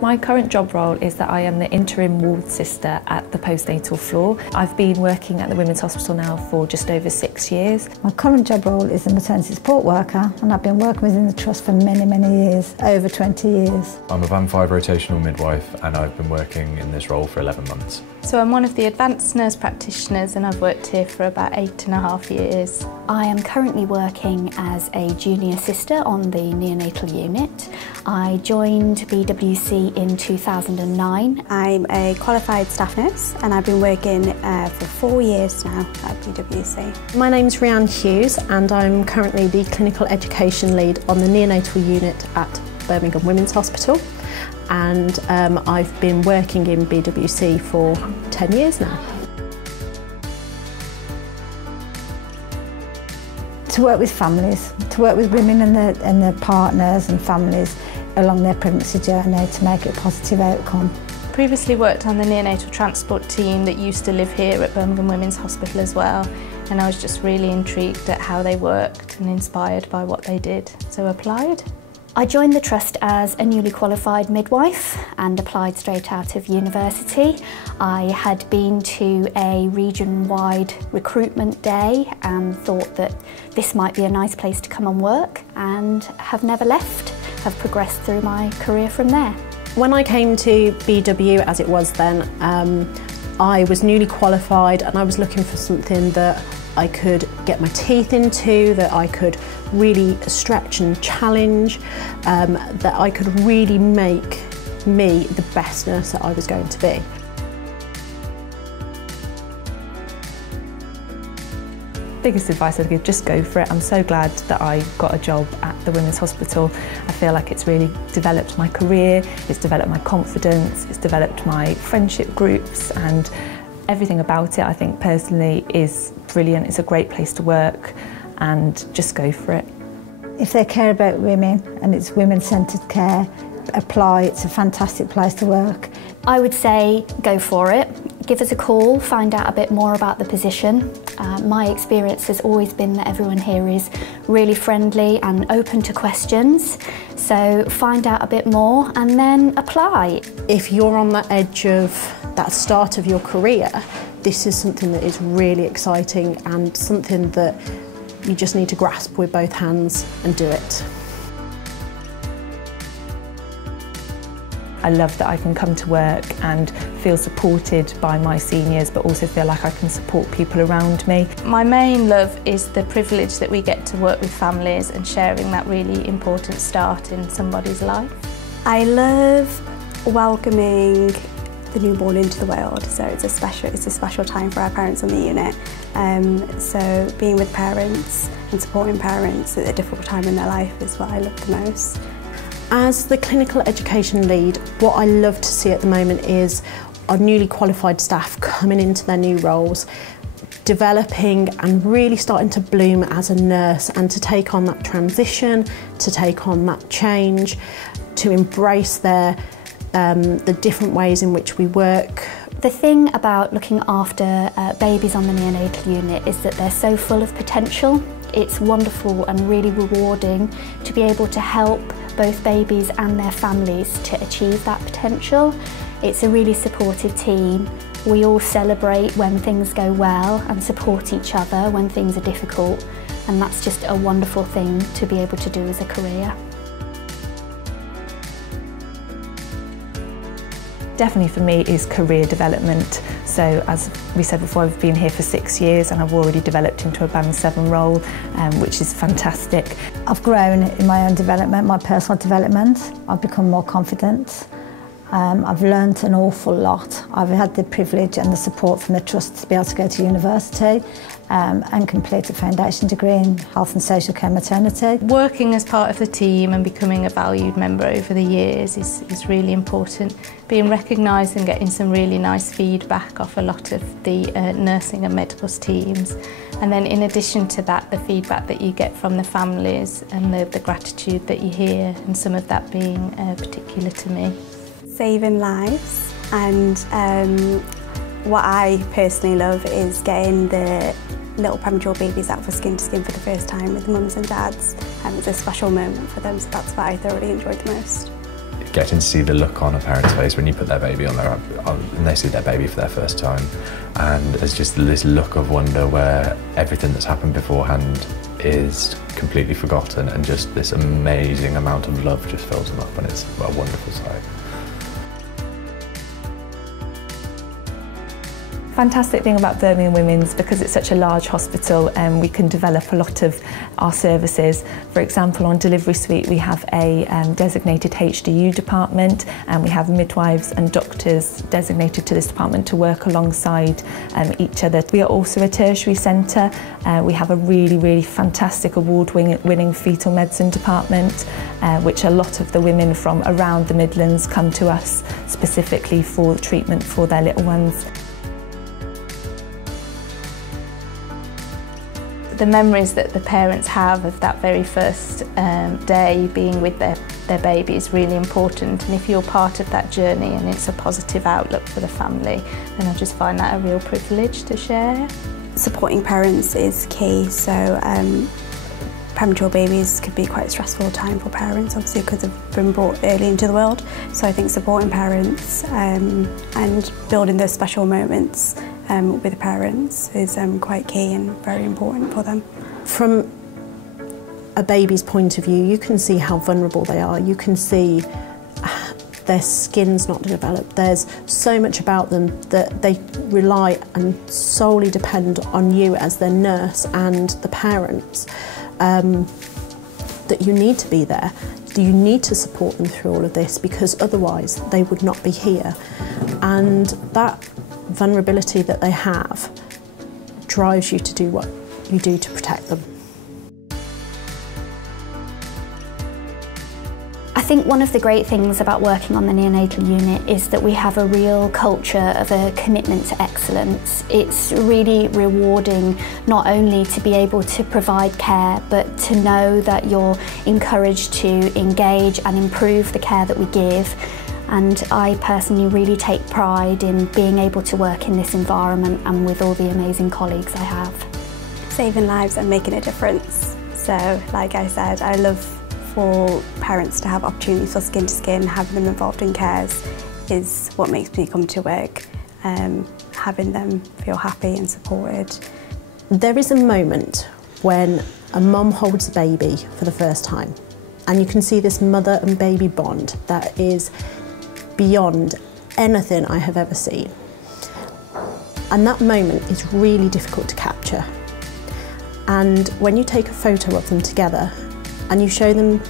My current job role is that I am the interim ward sister at the postnatal floor. I've been working at the Women's Hospital now for just over 6 years. My current job role is a maternity support worker, and I've been working within the Trust for many, many years, over 20 years. I'm a Band 5 rotational midwife, and I've been working in this role for 11 months. So I'm one of the advanced nurse practitioners, and I've worked here for about 8.5 years. I am currently working as a junior sister on the neonatal unit. I joined BWC in 2009. I'm a qualified staff nurse and I've been working for 4 years now at BWC. My name's Rhianne Hughes and I'm currently the clinical education lead on the neonatal unit at Birmingham Women's Hospital, and I've been working in BWC for 10 years now. To work with families, to work with women and their partners and families along their pregnancy journey to make it a positive outcome. Previously worked on the neonatal transport team that used to live here at Birmingham Women's Hospital as well, and I was just really intrigued at how they worked and inspired by what they did, so applied. I joined the Trust as a newly qualified midwife and applied straight out of university. I had been to a region-wide recruitment day and thought that this might be a nice place to come and work, and have never left, have progressed through my career from there. When I came to BW, as it was then, I was newly qualified and I was looking for something that I could get my teeth into, that I could really stretch and challenge, that I could really make me the best nurse that I was going to be. Biggest advice I'd give, just go for it. I'm so glad that I got a job at the Women's Hospital. I feel like it's really developed my career, it's developed my confidence, it's developed my friendship groups, and everything about it I think personally is brilliant. It's a great place to work, and just go for it. If they care about women and it's women-centred care, apply. It's a fantastic place to work. I would say go for it. Give us a call, find out a bit more about the position. My experience has always been that everyone here is really friendly and open to questions. So find out a bit more and then apply. If you're on the edge of that start of your career, this is something that is really exciting and something that you just need to grasp with both hands and do it. I love that I can come to work and feel supported by my seniors, but also feel like I can support people around me. My main love is the privilege that we get to work with families and sharing that really important start in somebody's life. I love welcoming the newborn into the world, so it's a special time for our parents on the unit. So being with parents and supporting parents at a difficult time in their life is what I love the most. As the clinical education lead, what I love to see at the moment is our newly qualified staff coming into their new roles, developing and really starting to bloom as a nurse, and to take on that transition, to take on that change, to embrace the different ways in which we work. The thing about looking after babies on the neonatal unit is that they're so full of potential. It's wonderful and really rewarding to be able to help both babies and their families to achieve that potential. It's a really supportive team. We all celebrate when things go well and support each other when things are difficult, and that's just a wonderful thing to be able to do as a career. Definitely for me is career development. So as we said before, I've been here for 6 years and I've already developed into a Band 7 role, which is fantastic. I've grown in my own development, my personal development. I've become more confident. I've learnt an awful lot. I've had the privilege and the support from the Trust to be able to go to university and complete a foundation degree in health and social care maternity. Working as part of the team and becoming a valued member over the years is really important. Being recognised and getting some really nice feedback off a lot of the nursing and medical teams. And then in addition to that, the feedback that you get from the families and the gratitude that you hear, and some of that being particular to me. Saving lives, and what I personally love is getting the little premature babies out for skin to skin for the first time with mums and dads. It's a special moment for them, so that's what I thoroughly enjoyed the most. getting to see the look on a parent's face when you put their baby on and they see their baby for their first time, and there's just this look of wonder where everything that's happened beforehand is completely forgotten, and just this amazing amount of love just fills them up, and it's a wonderful sight. Fantastic thing about Birmingham Women's, because it's such a large hospital, we can develop a lot of our services. For example, on Delivery Suite we have a designated HDU department, and we have midwives and doctors designated to this department to work alongside each other. We are also a tertiary centre. We have a really fantastic award-winning fetal medicine department, which a lot of the women from around the Midlands come to us specifically for treatment for their little ones. The memories that the parents have of that very first day being with their baby is really important, and if you're part of that journey and it's a positive outlook for the family, then I just find that a real privilege to share. Supporting parents is key, so premature babies could be quite a stressful time for parents, obviously because they've been brought early into the world. So I think supporting parents and building those special moments with parents is quite key and very important for them. From a baby's point of view, you can see how vulnerable they are. You can see their skin's not developed. There's so much about them that they rely and solely depend on you as their nurse and the parents, that you need to be there. You need to support them through all of this, because otherwise they would not be here. And that vulnerability that they have drives you to do what you do to protect them. I think one of the great things about working on the neonatal unit is that we have a real culture of a commitment to excellence. It's really rewarding not only to be able to provide care, but to know that you're encouraged to engage and improve the care that we give. And I personally really take pride in being able to work in this environment and with all the amazing colleagues I have. Saving lives and making a difference. So, like I said, I love for parents to have opportunities for skin to skin, having them involved in cares is what makes me come to work, having them feel happy and supported. There is a moment when a mum holds a baby for the first time, and you can see this mother and baby bond that is beyond anything I have ever seen. And that moment is really difficult to capture. And when you take a photo of them together and you show them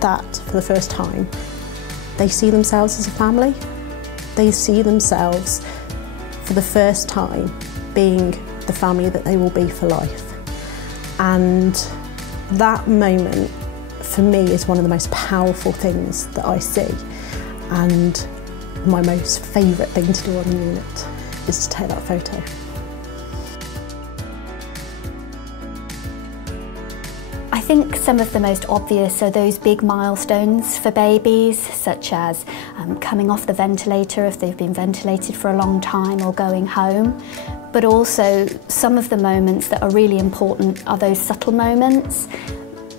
that for the first time, they see themselves as a family. They see themselves for the first time being the family that they will be for life. And that moment for me is one of the most powerful things that I see, and my most favourite thing to do on the unit is to take that photo. I think some of the most obvious are those big milestones for babies, such as coming off the ventilator if they've been ventilated for a long time, or going home. But also some of the moments that are really important are those subtle moments.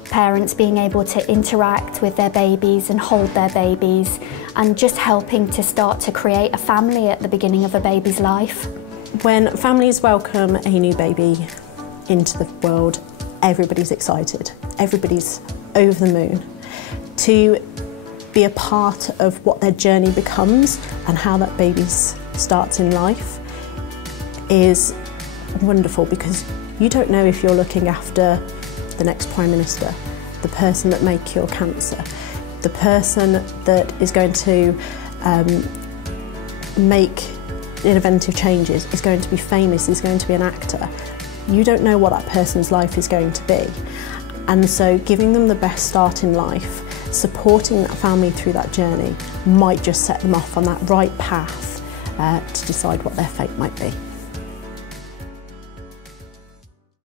Parents being able to interact with their babies and hold their babies, and just helping to start to create a family at the beginning of a baby's life. When families welcome a new baby into the world, everybody's excited, everybody's over the moon. To be a part of what their journey becomes and how that baby starts in life is wonderful, because you don't know if you're looking after the next Prime Minister, the person that may cure cancer, the person that is going to make innovative changes, is going to be famous, is going to be an actor. You don't know what that person's life is going to be. And so giving them the best start in life, supporting that family through that journey might just set them off on that right path to decide what their fate might be.